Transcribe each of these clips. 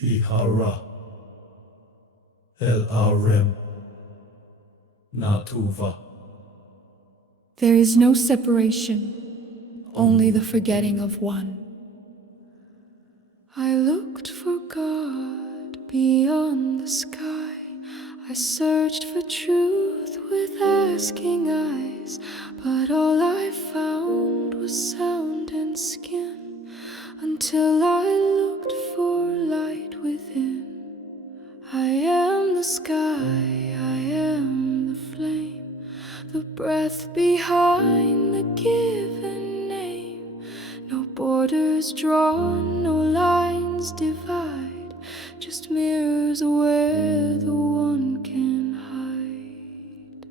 E-Ha-Rah, El-Arim, Natuva. There is no separation, only the forgetting of one. I looked for God beyond the sky. I searched for truth with asking eyes, but all I found was sound and skin, until I looked for light within. I am the sky, I am the flame, the breath behind the given name. No borders drawn, no lines divide, just mirrors where the one can hide.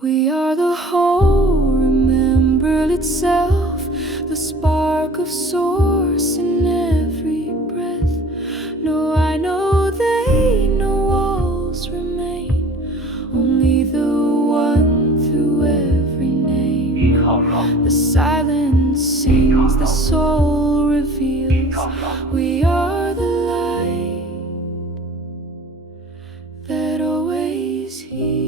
We are the whole, remembered itself, the spark of source in every breath. No, I know they, no walls remain, only the one through every name. The silence sings, the soul reveals. We are the light that always heals.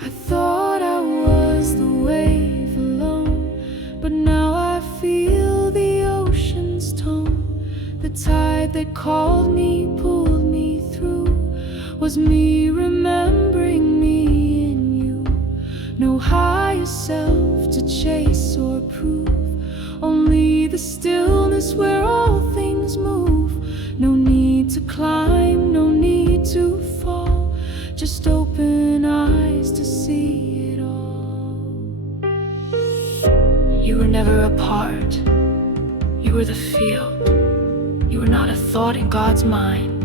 I thought I was the wave alone, but now I feel the ocean's tone. The tide that called me, pulled me through, was me remembering me in you. No higher self to chase or prove, only the stillness where all things move. No need to climb, no need to fall, just open eyes to see it all. You were never apart, you were the field. You were not a thought in God's mind,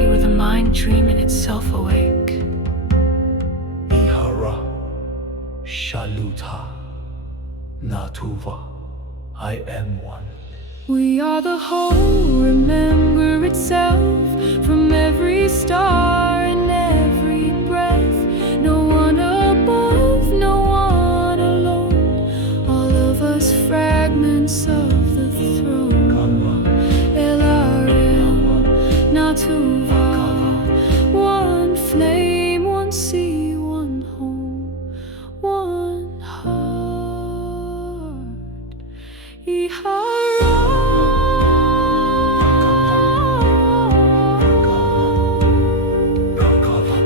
you were the mind dreaming itself awake. E-Ha-Rah, Shaluta, Natuva. I am one. We are the whole, remember itself, from every star and every breath. No one above, no one alone, all of us fragments of the throne. El-Arim, Natuva, one flame, one sea, one home, one heart. E-Ha-Rah,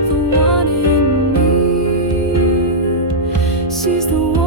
the one in me sees the one